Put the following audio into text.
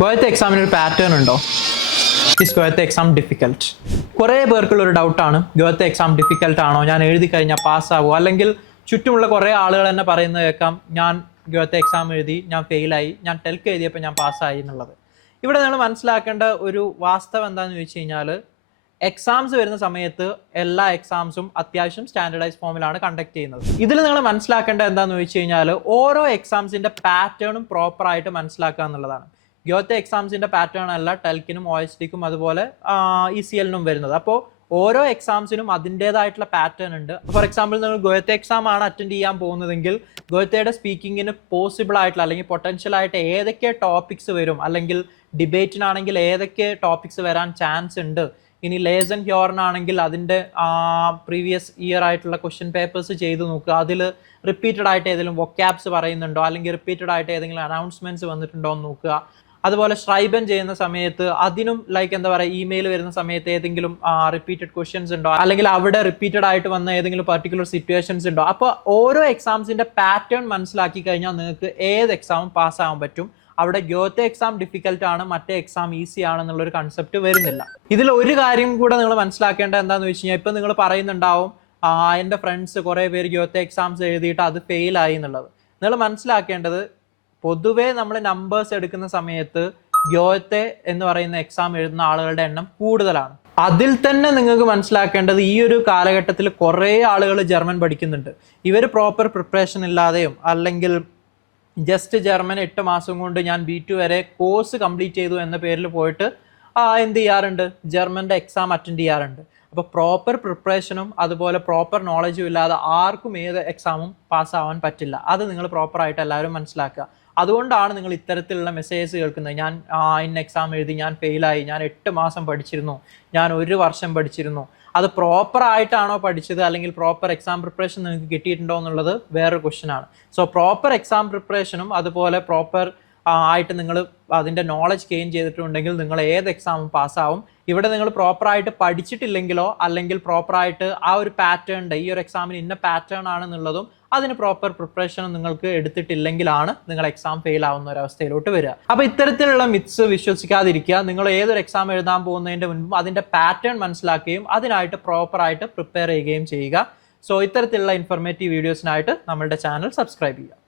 ഗോയത്തെ എക്സാമിന് ഒരു പാറ്റേൺ ഉണ്ടോ? ഇസ് ഗോയത്തെ എക്സാം ഡിഫിക്കൽട്ട്? കുറേ പേർക്കുള്ള ഒരു ഡൗട്ടാണ്, ഗോയത്തെ എക്സാം ഡിഫിക്കൽട്ട് ആണോ, ഞാൻ എഴുതി കഴിഞ്ഞാൽ പാസ്സാകുമോ? അല്ലെങ്കിൽ ചുറ്റുമുള്ള കുറേ ആളുകൾ തന്നെ പറയുന്നത് കേൾക്കാം, ഞാൻ ഗോയത്തെ എക്സാം എഴുതി, ഞാൻ ഫെയിലായി, ഞാൻ ടെൽക്ക് എഴുതിയപ്പോൾ ഞാൻ പാസ്സായി എന്നുള്ളത്. ഇവിടെ നിങ്ങൾ മനസ്സിലാക്കേണ്ട ഒരു വാസ്തവം എന്താണെന്ന് ചോദിച്ചു കഴിഞ്ഞാൽ, എക്സാംസ് വരുന്ന സമയത്ത് എല്ലാ എക്സാംസും അത്യാവശ്യം സ്റ്റാൻഡർഡൈസ് ഫോമിലാണ് കണ്ടക്ട് ചെയ്യുന്നത്. ഇതിൽ നിങ്ങൾ മനസ്സിലാക്കേണ്ടത് എന്താണെന്ന് ചോദിച്ചു കഴിഞ്ഞാൽ, ഓരോ എക്സാംസിൻ്റെ പാറ്റേണും പ്രോപ്പറായിട്ട് മനസ്സിലാക്കുക എന്നുള്ളതാണ്. ഗോയത്തെ എക്സാംസിൻ്റെ പാറ്റേൺ അല്ല ടെൽക്കിനും OSTക്കും അതുപോലെ ECLനും വരുന്നത്. അപ്പോൾ ഓരോ എക്സാംസിനും അതിൻ്റേതായിട്ടുള്ള പാറ്റേൺ ഉണ്ട്. ഫോർ എക്സാമ്പിൾ, നിങ്ങൾ ഗോയത്തെ എക്സാം ആണ് അറ്റൻഡ് ചെയ്യാൻ പോകുന്നതെങ്കിൽ ഗോയത്തയുടെ സ്പീക്കിങ്ങിന് പോസിബിൾ ആയിട്ടുള്ള അല്ലെങ്കിൽ പൊട്ടൻഷ്യൽ ആയിട്ട് ഏതൊക്കെ ടോപ്പിക്സ് വരും, അല്ലെങ്കിൽ ഡിബേറ്റിനാണെങ്കിൽ ഏതൊക്കെ ടോപ്പിക്സ് വരാൻ ചാൻസ് ഉണ്ട്. ഇനി ലേസൺ ഹ്യോറിനാണെങ്കിൽ അതിൻ്റെ പ്രീവിയസ് ഇയർ ആയിട്ടുള്ള ക്വസ്റ്റ്യൻ പേപ്പേഴ്സ് ചെയ്ത് നോക്കുക, അതിൽ റിപ്പീറ്റഡ് ആയിട്ട് ഏതെങ്കിലും വൊക്കാബ്സ് പറയുന്നുണ്ടോ, അല്ലെങ്കിൽ റിപ്പീറ്റഡ് ആയിട്ട് ഏതെങ്കിലും അനൗൺസ്മെൻറ്റ്സ് വന്നിട്ടുണ്ടോ എന്ന് നോക്കുക. അതുപോലെ സ്ട്രൈബൻ ചെയ്യുന്ന സമയത്ത് അതിനും എന്താ പറയുക, ഇമെയിൽ വരുന്ന സമയത്ത് ഏതെങ്കിലും റിപ്പീറ്റഡ് ക്വസ്റ്റ്യൻസ് ഉണ്ടോ, അല്ലെങ്കിൽ അവിടെ റിപ്പീറ്റഡ് ആയിട്ട് വന്ന ഏതെങ്കിലും പർട്ടിക്കുലർ സിറ്റുവേഷൻസ് ഉണ്ടോ. അപ്പോൾ ഓരോ എക്സാംസിൻ്റെ പാറ്റേൺ മനസ്സിലാക്കി കഴിഞ്ഞാൽ നിങ്ങൾക്ക് ഏത് എക്സാമും പാസ്സാകാൻ പറ്റും. അവിടെ ഗോയത്തെ എക്സാം ഡിഫിക്കൽട്ട് ആണ്, മറ്റേ എക്സാം ഈസി ആണെന്നുള്ളൊരു കൺസെപ്റ്റ് വരുന്നില്ല. ഇതിൽ ഒരു കാര്യം കൂടെ നിങ്ങൾ മനസ്സിലാക്കേണ്ടത് എന്താണെന്ന് വെച്ച് കഴിഞ്ഞാൽ, ഇപ്പം നിങ്ങൾ പറയുന്നുണ്ടാവും എൻ്റെ ഫ്രണ്ട്സ് കുറേ പേര് ഗോയത്തെ എക്സാംസ് എഴുതിയിട്ട് അത് ഫെയിലായി എന്നുള്ളത്. നിങ്ങൾ മനസ്സിലാക്കേണ്ടത്, പൊതുവേ നമ്മൾ നമ്പേഴ്സ് എടുക്കുന്ന സമയത്ത് ഗോയത്തെ എന്ന് പറയുന്ന എക്സാം എഴുതുന്ന ആളുകളുടെ എണ്ണം കൂടുതലാണ്. അതിൽ തന്നെ നിങ്ങൾക്ക് മനസ്സിലാക്കേണ്ടത്, ഈ ഒരു കാലഘട്ടത്തിൽ കുറേ ആളുകൾ ജർമ്മൻ പഠിക്കുന്നുണ്ട്. ഇവർ പ്രോപ്പർ പ്രിപ്പറേഷൻ ഇല്ലാതെയും അല്ലെങ്കിൽ ജസ്റ്റ് ജർമ്മൻ 8 മാസം കൊണ്ട് ഞാൻ B2 വരെ കോഴ്സ് കംപ്ലീറ്റ് ചെയ്തു എന്ന പേരിൽ പോയിട്ട് എന്ത് ചെയ്യാറുണ്ട്, ജർമ്മൻ്റെ എക്സാം അറ്റൻഡ് ചെയ്യാറുണ്ട്. അപ്പോൾ പ്രോപ്പർ പ്രിപ്പറേഷനും അതുപോലെ പ്രോപ്പർ നോളജും ഇല്ലാതെ ആർക്കും ഏത് എക്സാമും പാസ്സാവാൻ പറ്റില്ല. അത് നിങ്ങൾ പ്രോപ്പറായിട്ട് എല്ലാവരും മനസ്സിലാക്കുക. അതുകൊണ്ടാണ് നിങ്ങൾ ഇത്തരത്തിലുള്ള മെസ്സേജസ് കേൾക്കുന്നത്, ഞാൻ ഇന്ന എക്സാം എഴുതി, ഞാൻ ഫെയിലായി, ഞാൻ 8 മാസം പഠിച്ചിരുന്നു, ഞാൻ 1 വർഷം പഠിച്ചിരുന്നു. അത് പ്രോപ്പർ ആയിട്ടാണോ പഠിച്ചത്, അല്ലെങ്കിൽ പ്രോപ്പർ എക്സാം പ്രിപ്പറേഷൻ നിങ്ങൾക്ക് കിട്ടിയിട്ടുണ്ടോ എന്നുള്ളത് വേറൊരു ക്വസ്റ്റ്യനാണ്. സോ പ്രോപ്പർ എക്സാം പ്രിപ്പറേഷനും അതുപോലെ പ്രോപ്പർ ആയിട്ട് നിങ്ങൾ അതിൻ്റെ നോളജ് ഗെയിൻ ചെയ്തിട്ടുണ്ടെങ്കിൽ നിങ്ങൾ ഏത് എക്സാമും പാസ്സാവും. ഇവിടെ നിങ്ങൾ പ്രോപ്പറായിട്ട് പഠിച്ചിട്ടില്ലെങ്കിലോ, അല്ലെങ്കിൽ പ്രോപ്പറായിട്ട് ആ ഒരു പാറ്റേണിൻ്റെ, ഈ ഒരു എക്സാമിന് ഇന്ന പാറ്റേൺ ആണെന്നുള്ളതും അതിന് പ്രോപ്പർ പ്രിപ്പറേഷനും നിങ്ങൾക്ക് എടുത്തിട്ടില്ലെങ്കിലാണ് നിങ്ങൾ എക്സാം ഫെയിൽ ആവുന്ന ഒരവസ്ഥയിലോട്ട് വരിക. അപ്പോൾ ഇത്തരത്തിലുള്ള മിത്സ് വിശ്വസിക്കാതിരിക്കുക. നിങ്ങൾ ഏതൊരു എക്സാം എഴുതാൻ പോകുന്നതിൻ്റെ മുൻപും അതിൻ്റെ പാറ്റേൺ മനസ്സിലാക്കുകയും അതിനായിട്ട് പ്രോപ്പറായിട്ട് പ്രിപ്പയർ ചെയ്യുകയും ചെയ്യുക. സോ ഇത്തരത്തിലുള്ള ഇൻഫോർമേറ്റീവ് വീഡിയോസിനായിട്ട് നമ്മളുടെ ചാനൽ സബ്സ്ക്രൈബ് ചെയ്യുക.